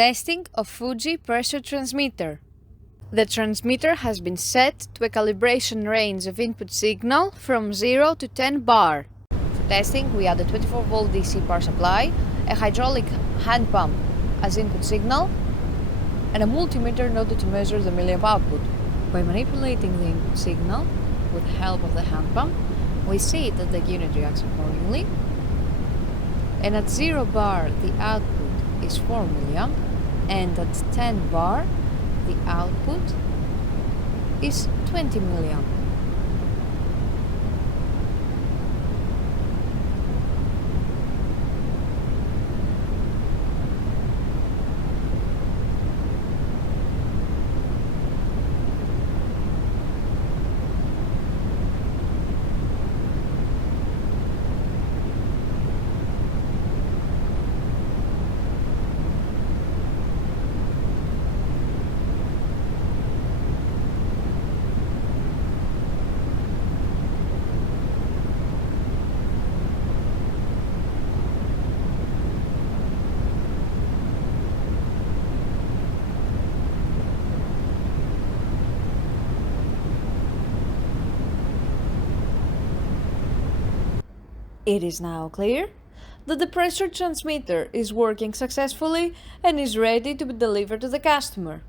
Testing of Fuji pressure transmitter. The transmitter has been set to a calibration range of input signal from 0 to 10 bar. For testing, we add a 24-volt DC power supply, a hydraulic hand pump as input signal, and a multimeter in order to measure the milliamp output. By manipulating the input signal with the help of the hand pump, we see that the unit reacts accordingly, and at 0 bar the output is 4 milliamp, and at 10 bar the output is 20 milliamp. It is now clear that the pressure transmitter is working successfully and is ready to be delivered to the customer.